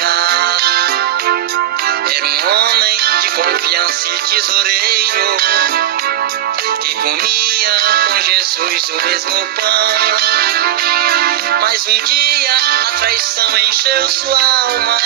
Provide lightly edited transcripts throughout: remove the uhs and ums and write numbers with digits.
pagar. Era um homem de confiança e tesoureiro, que comia com Jesus o mesmo pão. Mas um dia a traição encheu sua alma,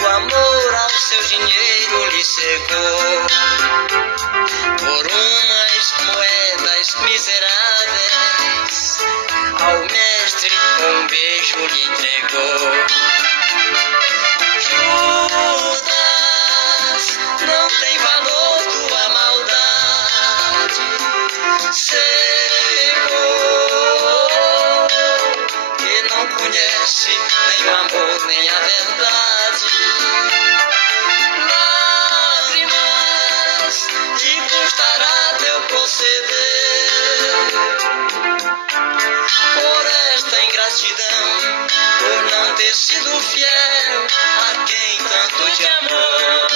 o amor ao seu dinheiro lhe cegou. Por umas moedas miseráveis, ao mestre um beijo lhe entregou. Judas, não tem valor tua maldade, Senhor, que não conhece nem o amor nem a verdade. Lágrimas te custará teu proceder, por esta ingratidão, por não ter sido fiel a quem tanto te amou.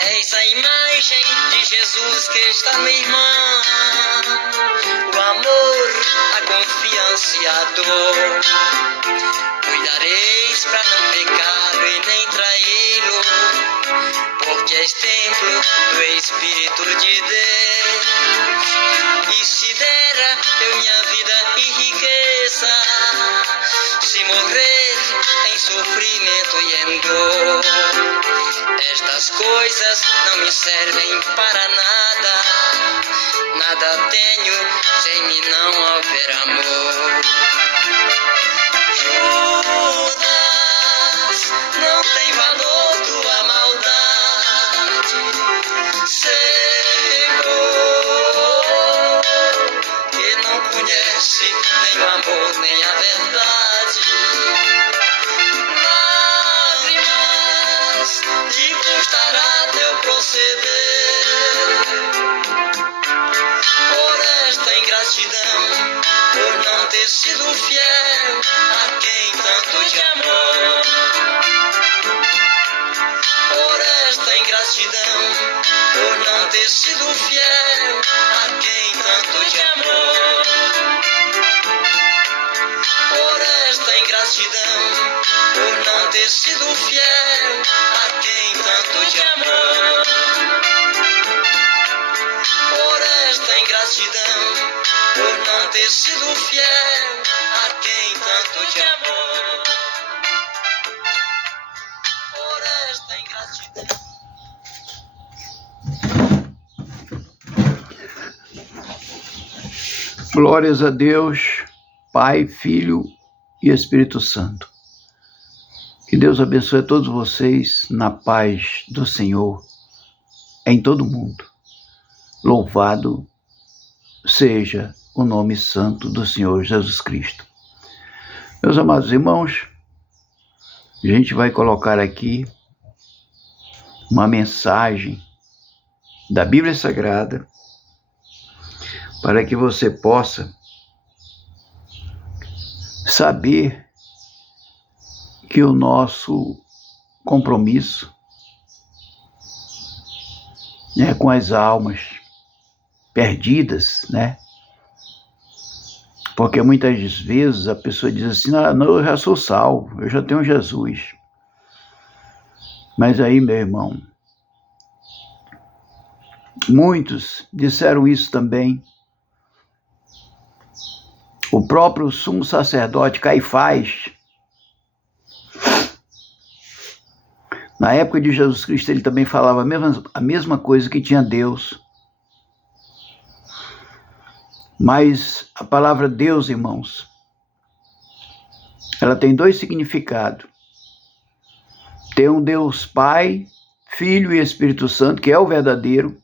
Eis a imagem de Jesus que está no irmão, o amor, a confiança e a dor. Cuidareis para não pecar e nem traí-lo, porque és templo do Espírito de Deus. E se dera eu minha vida e riqueza, se morrer em sofrimento e em dor, estas coisas não me servem para nada. Nada tenho, sem mim não haver amor. Judas, não tem valor tua maldade, Senhor, que não conhece nem o amor nem a verdade. Lágrimas te custará teu proceder, por esta ingratidão, por não ter sido fiel a quem tanto te amou. Por esta ingratidão, por não ter sido fiel a quem tanto te amou. Por esta ingratidão, por não ter sido fiel a quem tanto te amou. Por esta ingratidão, por não ter sido fiel a quem tanto te amou. Por esta ingratidão. Glórias a Deus, Pai, Filho e Espírito Santo. Que Deus abençoe a todos vocês na paz do Senhor em todo o mundo. Louvado seja o nome santo do Senhor Jesus Cristo. Meus amados irmãos, a gente vai colocar aqui uma mensagem da Bíblia Sagrada para que você possa saber que o nosso compromisso com as almas perdidas, porque muitas vezes a pessoa diz assim, não, eu já sou salvo, eu já tenho Jesus. Mas aí, meu irmão, muitos disseram isso também. O próprio sumo sacerdote Caifás, na época de Jesus Cristo, ele também falava a mesma coisa que tinha Deus. Mas a palavra Deus, irmãos, ela tem dois significados. Tem um Deus Pai, Filho e Espírito Santo, que é o verdadeiro.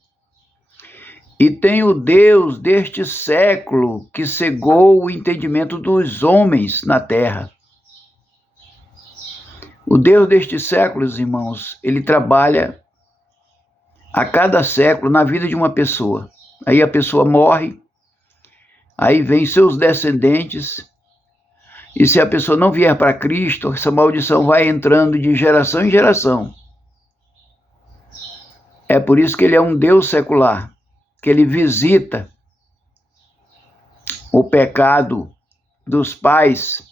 E tem o Deus deste século que cegou o entendimento dos homens na terra. O Deus destes séculos, irmãos, ele trabalha a cada século na vida de uma pessoa. Aí a pessoa morre, aí vem seus descendentes, e se a pessoa não vier para Cristo, essa maldição vai entrando de geração em geração. É por isso que ele é um Deus secular, que ele visita o pecado dos pais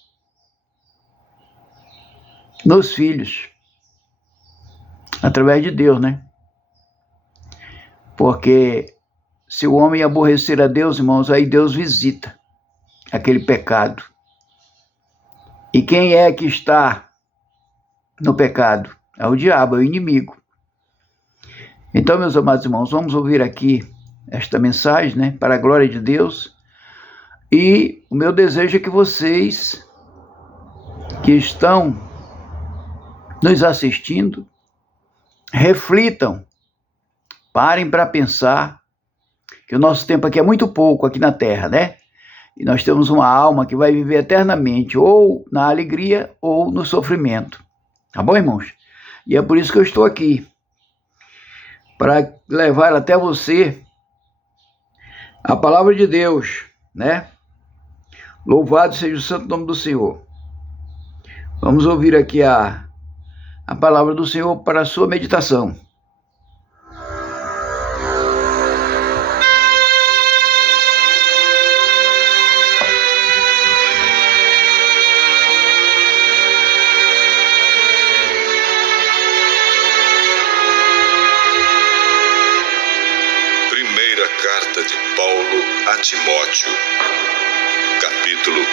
nos filhos, através de Deus, né? Porque se o homem aborrecer a Deus, irmãos, aí Deus visita aquele pecado. E quem é que está no pecado? É o diabo, é o inimigo. Então, meus amados irmãos, vamos ouvir aqui esta mensagem, né, para a glória de Deus. E o meu desejo é que vocês que estão nos assistindo reflitam, parem para pensar que o nosso tempo aqui é muito pouco aqui na Terra, né? E nós temos uma alma que vai viver eternamente, ou na alegria ou no sofrimento. Tá bom, irmãos? E é por isso que eu estou aqui, para levar até você a palavra de Deus, né? Louvado seja o santo nome do Senhor. Vamos ouvir aqui a palavra do Senhor para a sua meditação. Primeira carta de Paulo a Timóteo, capítulo 1.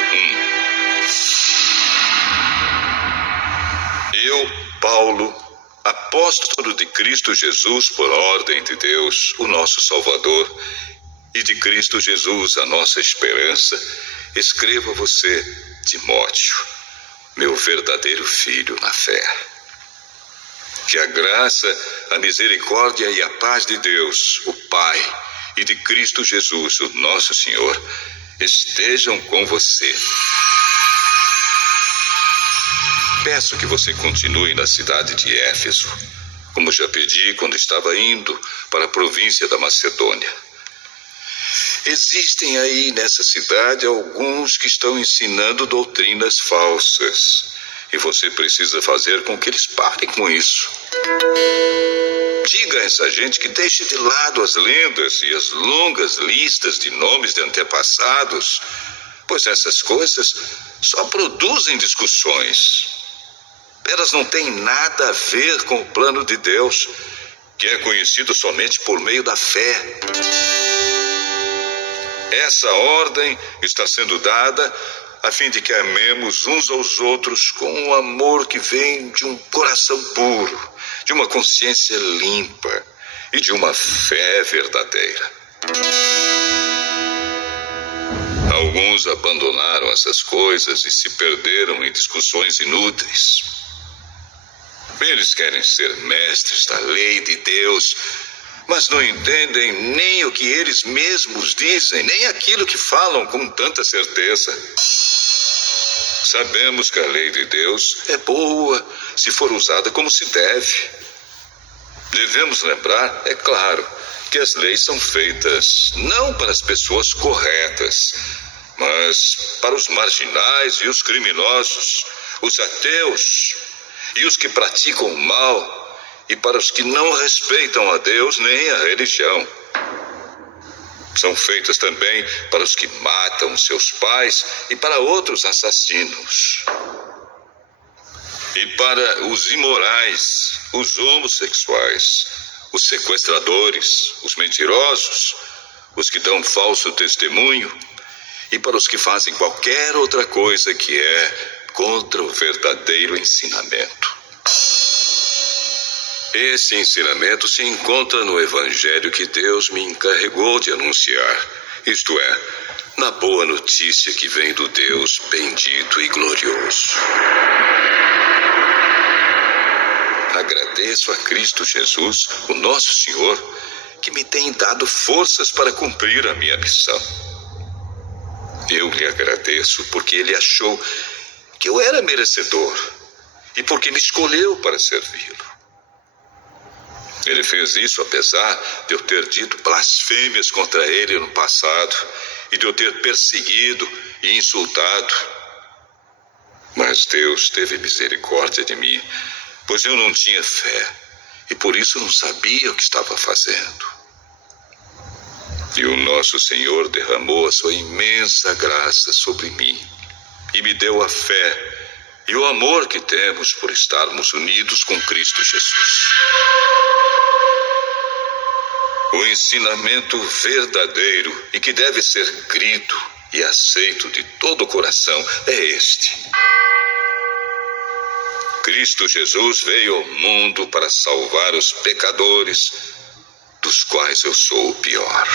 Eu, Paulo, apóstolo de Cristo Jesus por ordem de Deus, o nosso Salvador, e de Cristo Jesus, a nossa esperança, escrevo a você, Timóteo, meu verdadeiro filho na fé. Que a graça, a misericórdia e a paz de Deus, o Pai, e de Cristo Jesus, o nosso Senhor, estejam com você. Peço que você continue na cidade de Éfeso, como já pedi quando estava indo para a província da Macedônia. Existem aí nessa cidade alguns que estão ensinando doutrinas falsas, e você precisa fazer com que eles parem com isso. Diga a essa gente que deixe de lado as lendas e as longas listas de nomes de antepassados, pois essas coisas só produzem discussões. Elas não têm nada a ver com o plano de Deus, que é conhecido somente por meio da fé. Essa ordem está sendo dada a fim de que amemos uns aos outros com um amor que vem de um coração puro, de uma consciência limpa e de uma fé verdadeira. Alguns abandonaram essas coisas e se perderam em discussões inúteis. Eles querem ser mestres da lei de Deus, mas não entendem nem o que eles mesmos dizem, nem aquilo que falam com tanta certeza. Sabemos que a lei de Deus é boa se for usada como se deve. Devemos lembrar, é claro, que as leis são feitas não para as pessoas corretas, mas para os marginais e os criminosos, os ateus e os que praticam o mal, e para os que não respeitam a Deus nem a religião. São feitas também para os que matam seus pais e para outros assassinos. E para os imorais, os homossexuais, os sequestradores, os mentirosos, os que dão falso testemunho, e para os que fazem qualquer outra coisa que é contra o verdadeiro ensinamento. Esse ensinamento se encontra no Evangelho que Deus me encarregou de anunciar, isto é, na boa notícia que vem do Deus bendito e glorioso. Agradeço a Cristo Jesus, o nosso Senhor, que me tem dado forças para cumprir a minha missão. Eu lhe agradeço porque Ele achou que eu era merecedor e porque me escolheu para servi-lo. Ele fez isso apesar de eu ter dito blasfêmias contra ele no passado e de eu ter perseguido e insultado. Mas Deus teve misericórdia de mim, pois eu não tinha fé e por isso não sabia o que estava fazendo. E o nosso Senhor derramou a sua imensa graça sobre mim e me deu a fé e o amor que temos por estarmos unidos com Cristo Jesus. O ensinamento verdadeiro e que deve ser crido e aceito de todo o coração é este: Cristo Jesus veio ao mundo para salvar os pecadores, dos quais eu sou o pior.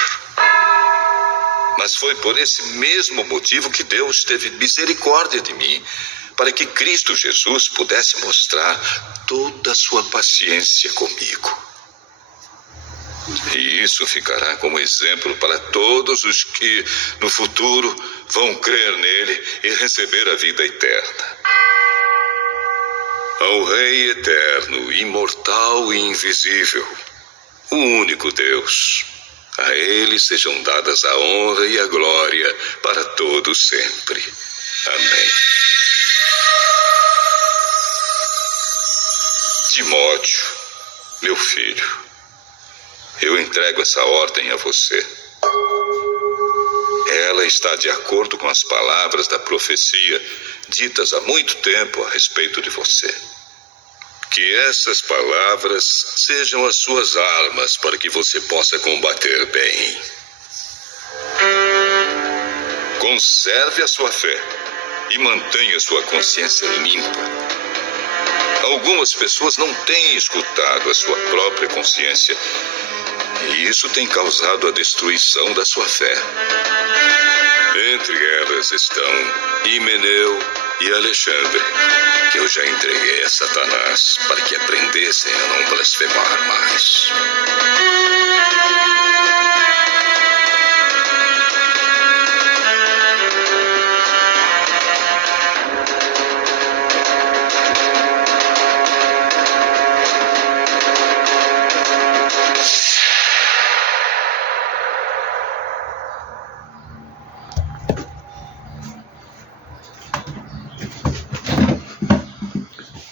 Mas foi por esse mesmo motivo que Deus teve misericórdia de mim, para que Cristo Jesus pudesse mostrar toda a sua paciência comigo. E isso ficará como exemplo para todos os que, no futuro, vão crer nele e receber a vida eterna. Ao Rei eterno, imortal e invisível, o único Deus, a ele sejam dadas a honra e a glória para todos sempre. Amém. Timóteo, meu filho, eu entrego essa ordem a você. Ela está de acordo com as palavras da profecia ditas há muito tempo a respeito de você. Que essas palavras sejam as suas armas para que você possa combater bem. Conserve a sua fé e mantenha sua consciência limpa. Algumas pessoas não têm escutado a sua própria consciência e isso tem causado a destruição da sua fé. Entre elas estão Himeneu e Alexandre, que eu já entreguei a Satanás para que aprendessem a não blasfemar mais.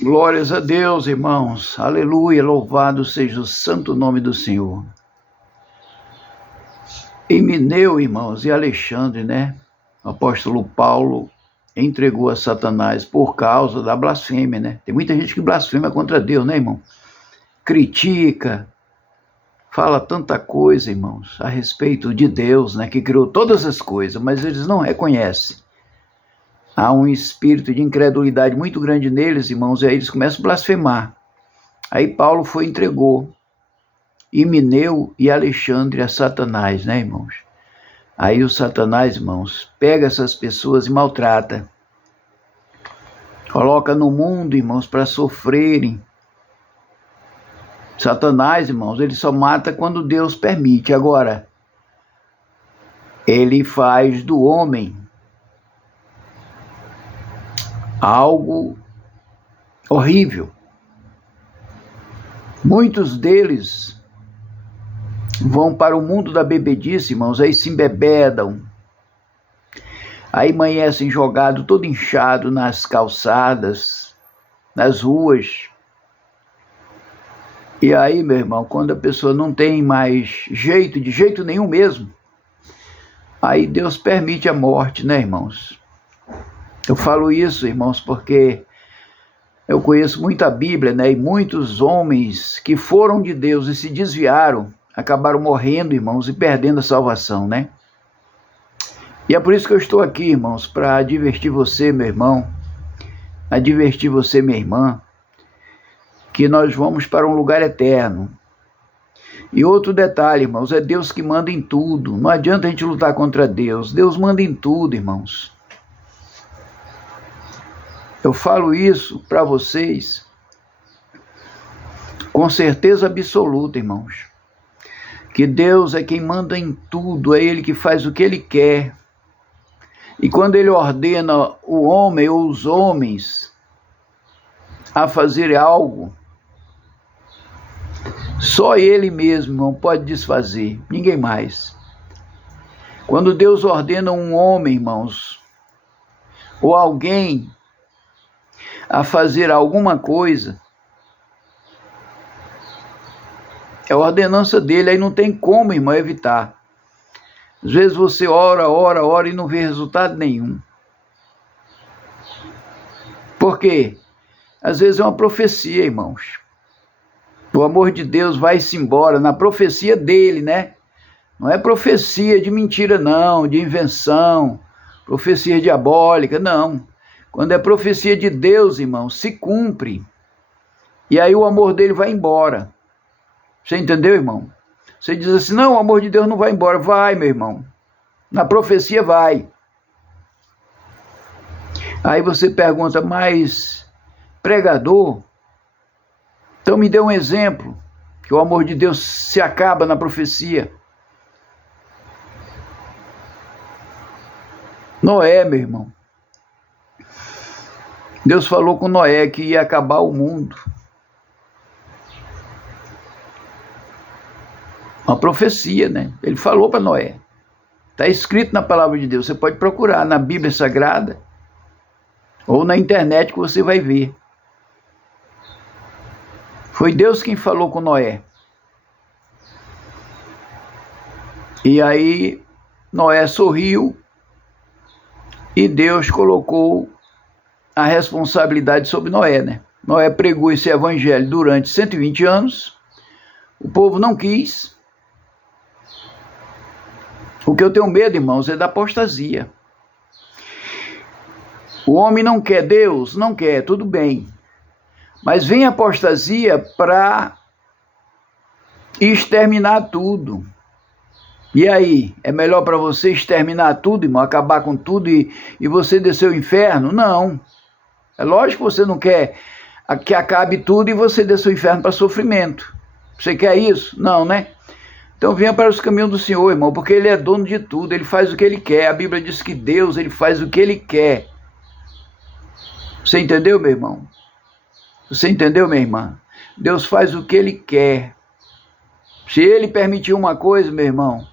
Glórias a Deus, irmãos. Aleluia, louvado seja o santo nome do Senhor. Himeneu, irmãos, e Alexandre, né? O apóstolo Paulo entregou a Satanás por causa da blasfêmia, né? Tem muita gente que blasfema contra Deus, né, irmão? Critica, fala tanta coisa, irmãos, a respeito de Deus, né? Que criou todas as coisas, mas eles não reconhecem. Há um espírito de incredulidade muito grande neles, irmãos, e aí eles começam a blasfemar. Aí Paulo foi e entregou Himeneu e Alexandre a Satanás, né, irmãos? Aí o Satanás, irmãos, pega essas pessoas e maltrata. Coloca no mundo, irmãos, para sofrerem. Satanás, irmãos, ele só mata quando Deus permite. Agora, ele faz do homem algo horrível. Muitos deles vão para o mundo da bebedice, irmãos, aí se embebedam, aí amanhecem jogados todo inchado nas calçadas, nas ruas. E aí, meu irmão, quando a pessoa não tem mais jeito, de jeito nenhum mesmo, aí Deus permite a morte, né, irmãos? Eu falo isso, irmãos, porque eu conheço muita Bíblia, né? E muitos homens que foram de Deus e se desviaram, acabaram morrendo, irmãos, e perdendo a salvação, né? E é por isso que eu estou aqui, irmãos, para advertir você, meu irmão, advertir você, minha irmã, que nós vamos para um lugar eterno. E outro detalhe, irmãos, é Deus que manda em tudo. Não adianta a gente lutar contra Deus. Deus manda em tudo, irmãos. Eu falo isso para vocês com certeza absoluta, irmãos, que Deus é quem manda em tudo, é Ele que faz o que Ele quer. E quando Ele ordena o homem ou os homens a fazer algo, só Ele mesmo, irmão, pode desfazer, ninguém mais. Quando Deus ordena um homem, irmãos, ou alguém a fazer alguma coisa, é a ordenança dele, aí não tem como, irmão, evitar. Às vezes você ora e não vê resultado nenhum. Por quê? Às vezes é uma profecia, irmãos. O amor de Deus vai-se embora na profecia dele, né? Não é profecia de mentira, não, de invenção, profecia diabólica, não. Quando é profecia de Deus, irmão, se cumpre. E aí o amor dele vai embora. Você entendeu, irmão? Você diz assim, não, o amor de Deus não vai embora. Vai, meu irmão. Na profecia vai. Aí você pergunta, mas pregador, então me dê um exemplo, que o amor de Deus se acaba na profecia. Noé, meu irmão. Deus falou com Noé que ia acabar o mundo. Uma profecia, né? Ele falou para Noé. Está escrito na palavra de Deus. Você pode procurar na Bíblia Sagrada ou na internet que você vai ver. Foi Deus quem falou com Noé. E aí Noé sorriu e Deus colocou a responsabilidade sobre Noé, né? Noé pregou esse evangelho durante 120 anos. O povo não quis. O que eu tenho medo, irmãos, é da apostasia. O homem não quer Deus? Não quer, tudo bem. Mas vem a apostasia para exterminar tudo. E aí, é melhor para você exterminar tudo, irmão, acabar com tudo e você descer ao inferno? Não. É lógico que você não quer que acabe tudo e você descer ao inferno para sofrimento. Você quer isso? Não, né? Então venha para os caminhos do Senhor, irmão, porque Ele é dono de tudo, Ele faz o que Ele quer. A Bíblia diz que Deus, Ele faz o que Ele quer. Você entendeu, meu irmão? Você entendeu, minha irmã? Deus faz o que Ele quer. Se Ele permitir uma coisa, meu irmão,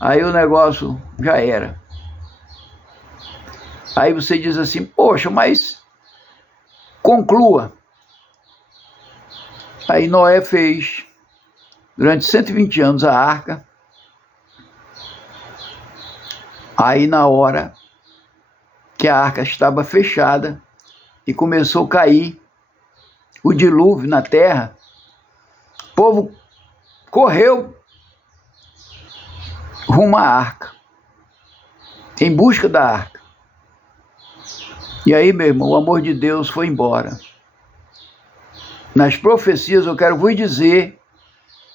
aí o negócio já era. Aí você diz assim, poxa, mas conclua. Aí Noé fez, durante 120 anos, a arca. Aí na hora que a arca estava fechada e começou a cair o dilúvio na terra, o povo correu rumo à arca, em busca da arca. E aí, meu irmão, o amor de Deus foi embora. Nas profecias, eu quero vos dizer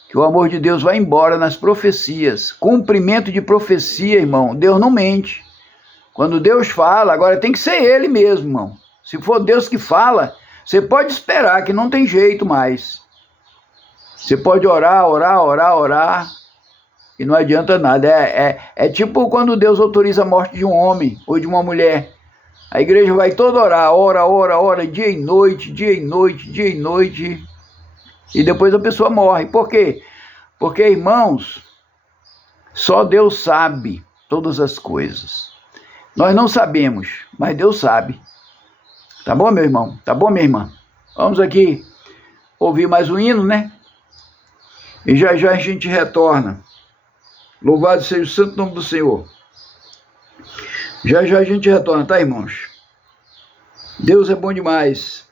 que o amor de Deus vai embora nas profecias. Cumprimento de profecia, irmão, Deus não mente. Quando Deus fala, agora tem que ser Ele mesmo, irmão. Se for Deus que fala, você pode esperar que não tem jeito mais. Você pode orar, e não adianta nada. É tipo quando Deus autoriza a morte de um homem ou de uma mulher. A igreja vai toda orar, ora, dia e noite, e depois a pessoa morre. Por quê? Porque, irmãos, só Deus sabe todas as coisas. Nós não sabemos, mas Deus sabe. Tá bom, meu irmão? Tá bom, minha irmã? Vamos aqui ouvir mais um hino, né? E já já a gente retorna. Louvado seja o santo nome do Senhor. Já já a gente retorna, tá, irmãos? Deus é bom demais.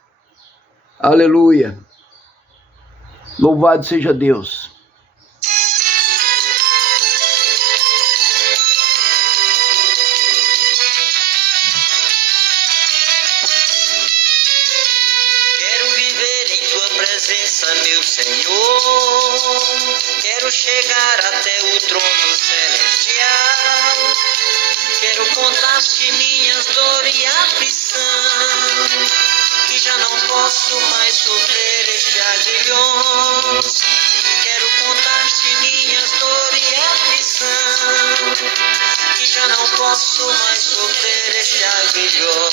Aleluia. Louvado seja Deus. Quero viver em tua presença, meu Senhor. Quero chegar até o trono celestial. Quero contar-te minhas dores e aflição, que já não posso mais sofrer este aguilhão. Quero contar-te minhas dores e aflição, que já não posso mais sofrer este aguilhão.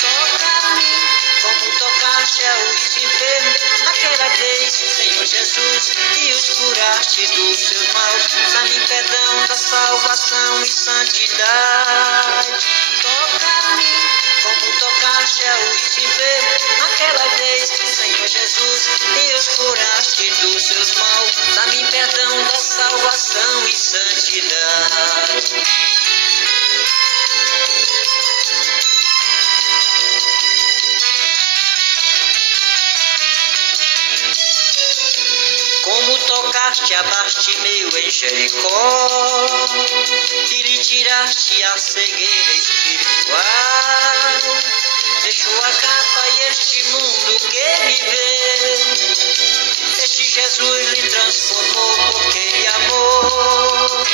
Toca-me como tocaste a luz de ver naquele naquela vez, Senhor Jesus, e os curaste dos seus maus. Dá-me perdão da salvação e santidade. Toca-me como tocaste aos enfermos naquela vez, Senhor Jesus, e os curaste dos seus maus. Dá-me perdão da salvação e santidade. Como tocaste a Bartimeu em Jericó, e lhe tiraste a cegueira espiritual. Deixou a capa e este mundo que me vê, este Jesus lhe transformou porque ele amou.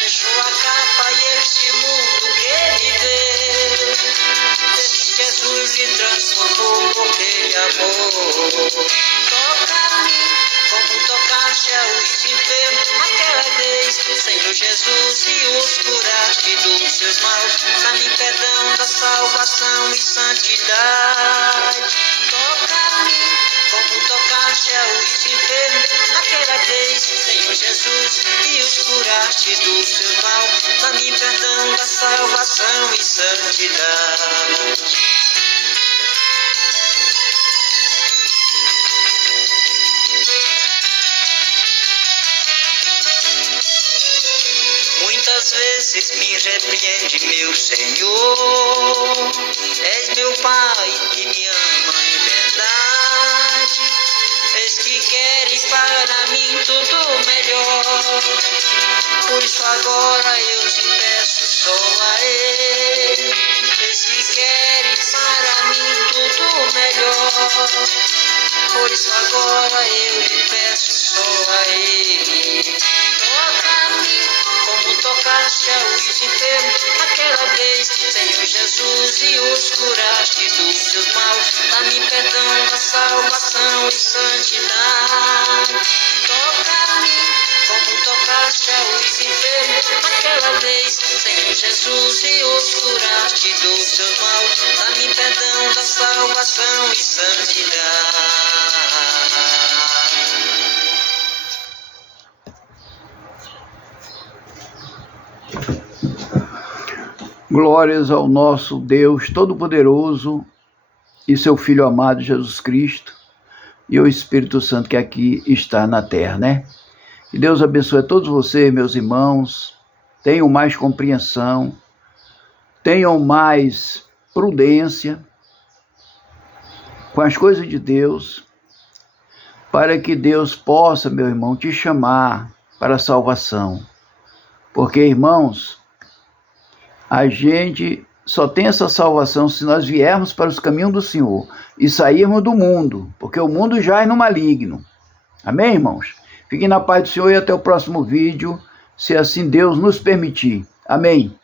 Deixou a capa e este mundo que me vê, este Jesus lhe transformou porque ele amou. Toca-me como tocaste aos enfermos naquela vez, Senhor Jesus, e os curaste dos seus maus. Dá-me perdão da salvação e santidade. Toca-me como tocaste aos enfermos naquela vez, Senhor Jesus, e os curaste dos seus maus. Dá-me perdão da salvação e santidade. Muitas vezes me repreende, meu Senhor, és meu Pai que me ama em verdade. Eis que queres para mim tudo melhor, por isso agora eu te peço só a Ele. Eis que queres para mim tudo melhor, por isso agora eu te peço só a Ele. Toca-me como tocaste aos enfermos naquela vez, Senhor Jesus, e os curaste dos seus maus. Dá-me perdão da salvação e santidade. Toca-me como tocaste aos enfermos naquela vez, Senhor Jesus, e os curaste dos seus maus. Dá-me perdão da salvação e santidade. Glórias ao nosso Deus Todo-Poderoso e seu Filho amado Jesus Cristo e o Espírito Santo que aqui está na terra, né? Que Deus abençoe a todos vocês, meus irmãos. Tenham mais compreensão, tenham mais prudência com as coisas de Deus, para que Deus possa, meu irmão, te chamar para a salvação. Porque, irmãos, a gente só tem essa salvação se nós viermos para os caminhos do Senhor e sairmos do mundo, porque o mundo jaz no maligno. Amém, irmãos? Fiquem na paz do Senhor e até o próximo vídeo, se assim Deus nos permitir. Amém.